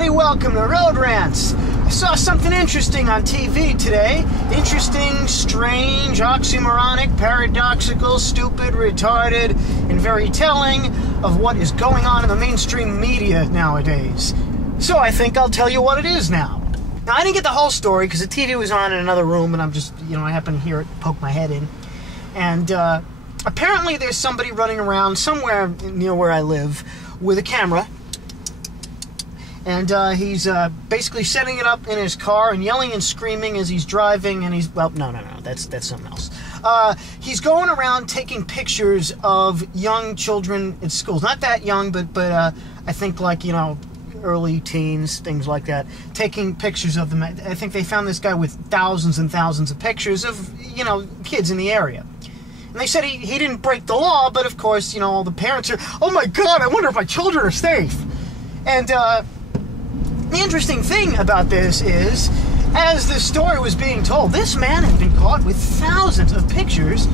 everybody, welcome to Road Rants. I saw something interesting on TV today. Interesting, strange, oxymoronic, paradoxical, stupid, retarded, and very telling of what is going on in the mainstream media nowadays. So I think I'll tell you what it is now. Now, I didn't get the whole story because the TV was on in another room and I'm just, I happen to hear it, poke my head in. And apparently there's somebody running around somewhere near where I live with a camera. And he's basically setting it up in his car and yelling and screaming as he's driving. And he's, well, no, that's something else. He's going around taking pictures of young children at schools. Not that young, but I think like, early teens, things like that. Taking pictures of them. I think they found this guy with thousands and thousands of pictures of, kids in the area. And they said he didn't break the law, but of course, all the parents are, oh my God, I wonder if my children are safe. And the interesting thing about this is, as this story was being told, this man had been caught with thousands of pictures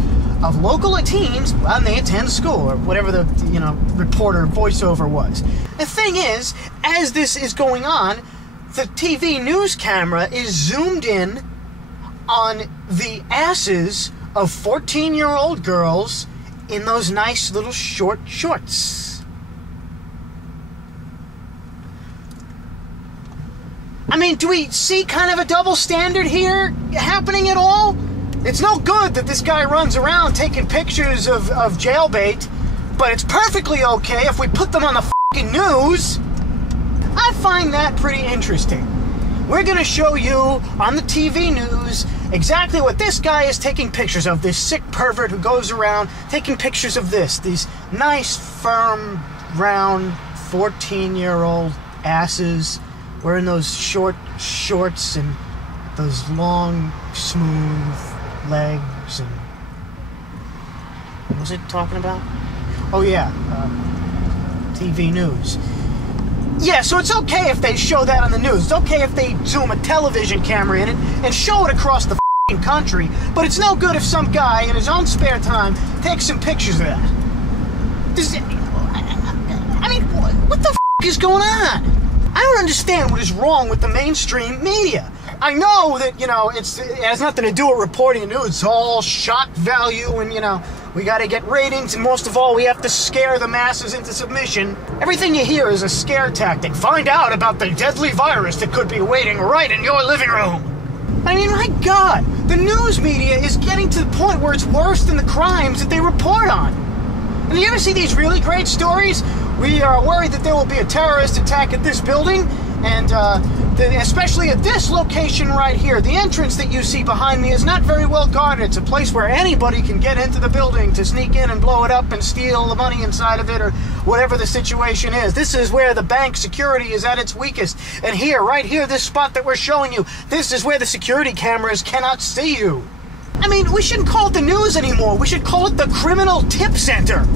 of local teens when they attend school, or whatever the, reporter voiceover was. The thing is, as this is going on, the TV news camera is zoomed in on the asses of 14-year-old girls in those nice little short shorts. I mean, do we see kind of a double standard here happening at all? It's no good that this guy runs around taking pictures of jailbait, but it's perfectly okay if we put them on the fucking news. I find that pretty interesting. We're going to show you on the TV news exactly what this guy is taking pictures of, this sick pervert who goes around taking pictures of these nice, firm, round, 14-year-old asses wearing those short shorts and those long, smooth legs. And what was it talking about? Oh yeah, TV news. Yeah, so it's okay if they show that on the news. It's okay if they zoom a television camera in it and show it across the f***ing country. But it's no good if some guy in his own spare time takes some pictures of that. What the f*** is going on? I don't understand what is wrong with the mainstream media. I know that, it has nothing to do with reporting the news. It's all shock value and, we got to get ratings, and most of all, we have to scare the masses into submission. Everything you hear is a scare tactic. Find out about the deadly virus that could be waiting right in your living room. I mean, my God, the news media is getting to the point where it's worse than the crimes that they report on. And you ever see these really great stories? We are worried that there will be a terrorist attack at this building, and especially at this location right here. The entrance that you see behind me is not very well guarded. It's a place where anybody can get into the building to sneak in and blow it up and steal the money inside of it, or whatever the situation is. This is where the bank security is at its weakest. And here, right here, this spot that we're showing you, this is where the security cameras cannot see you. I mean, we shouldn't call it the news anymore. We should call it the criminal tip center.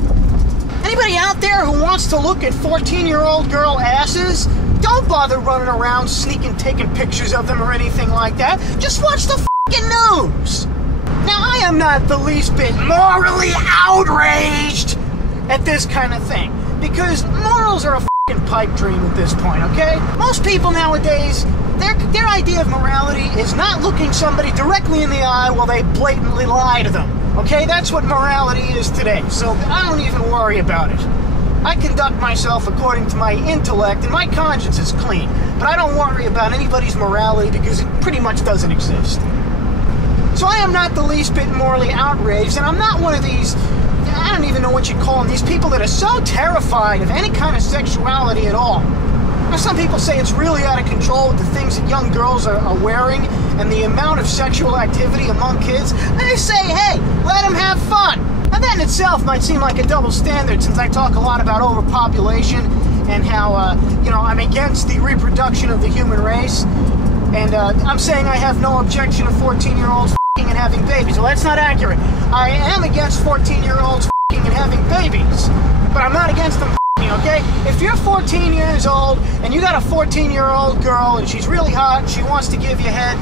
Anybody out there who wants to look at 14-year-old girl asses, don't bother running around sneaking, taking pictures of them or anything like that. Just watch the f***ing news. Now, I am not the least bit morally outraged at this kind of thing, because morals are a f***ing pipe dream at this point, okay? Most people nowadays, their idea of morality is not looking somebody directly in the eye while they blatantly lie to them. Okay, that's what morality is today, so I don't even worry about it. I conduct myself according to my intellect, and my conscience is clean, but I don't worry about anybody's morality because it pretty much doesn't exist. So I am not the least bit morally outraged, and I'm not one of these, I don't even know what you'd call them, these people that are so terrified of any kind of sexuality at all. Now, some people say it's really out of control with the things that young girls are wearing and the amount of sexual activity among kids. I say, hey, let them have fun. Now, that in itself might seem like a double standard, since I talk a lot about overpopulation and how, I'm against the reproduction of the human race. And I'm saying I have no objection to 14-year-olds f***ing and having babies. Well, that's not accurate. I am against 14-year-olds f***ing and having babies, but I'm not against them. Okay? If you're 14 years old and you got a 14-year-old girl and she's really hot and she wants to give you head,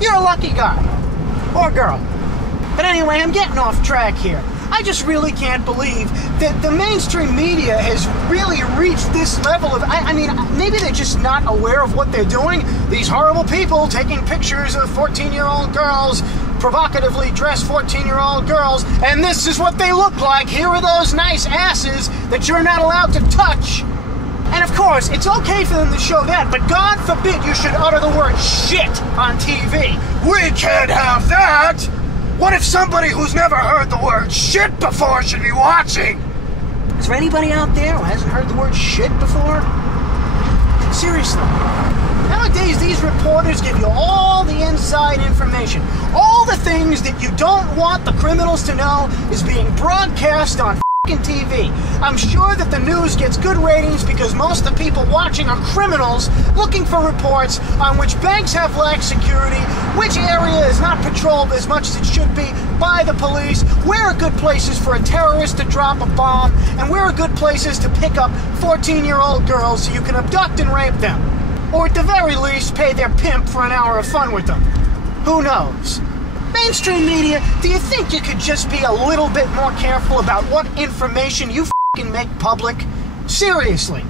you're a lucky guy. Or girl. But anyway, I'm getting off track here. I just really can't believe that the mainstream media has really reached this level of, I mean, maybe they're just not aware of what they're doing. These horrible people taking pictures of 14-year-old girls, provocatively dressed 14-year-old girls, and this is what they look like. Here are those nice asses that you're not allowed to touch. And of course, it's okay for them to show that, but God forbid you should utter the word shit on TV. We can't have that! What if somebody who's never heard the word shit before should be watching? Is there anybody out there who hasn't heard the word shit before? Seriously. Nowadays, these reporters give you all the inside information. All the things that you don't want the criminals to know is being broadcast on TV. I'm sure that the news gets good ratings because most of the people watching are criminals looking for reports on which banks have lax security, which area is not patrolled as much as it should be by the police, where are good places for a terrorist to drop a bomb, and where are good places to pick up 14-year-old girls so you can abduct and rape them. Or at the very least, pay their pimp for an hour of fun with them. Who knows? Mainstream media, do you think you could just be a little bit more careful about what information you f***ing make public? Seriously.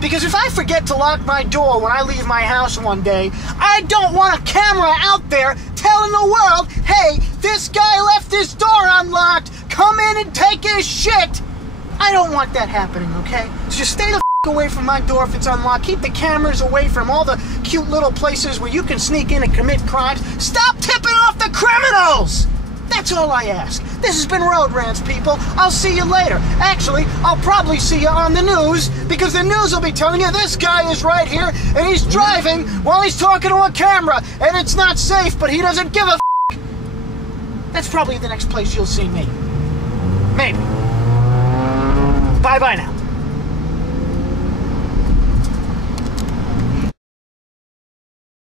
Because if I forget to lock my door when I leave my house one day, I don't want a camera out there telling the world, hey, this guy left his door unlocked, come in and take his shit. I don't want that happening, okay? So just stay the f*** away from my door if it's unlocked. Keep the cameras away from all the cute little places where you can sneak in and commit crimes. Stop tipping off the criminals! That's all I ask. This has been Road Rants, people. I'll see you later. Actually, I'll probably see you on the news, because the news will be telling you this guy is right here, and he's driving while he's talking to a camera, and it's not safe, but he doesn't give a f***. That's probably the next place you'll see me. Maybe. Bye-bye now.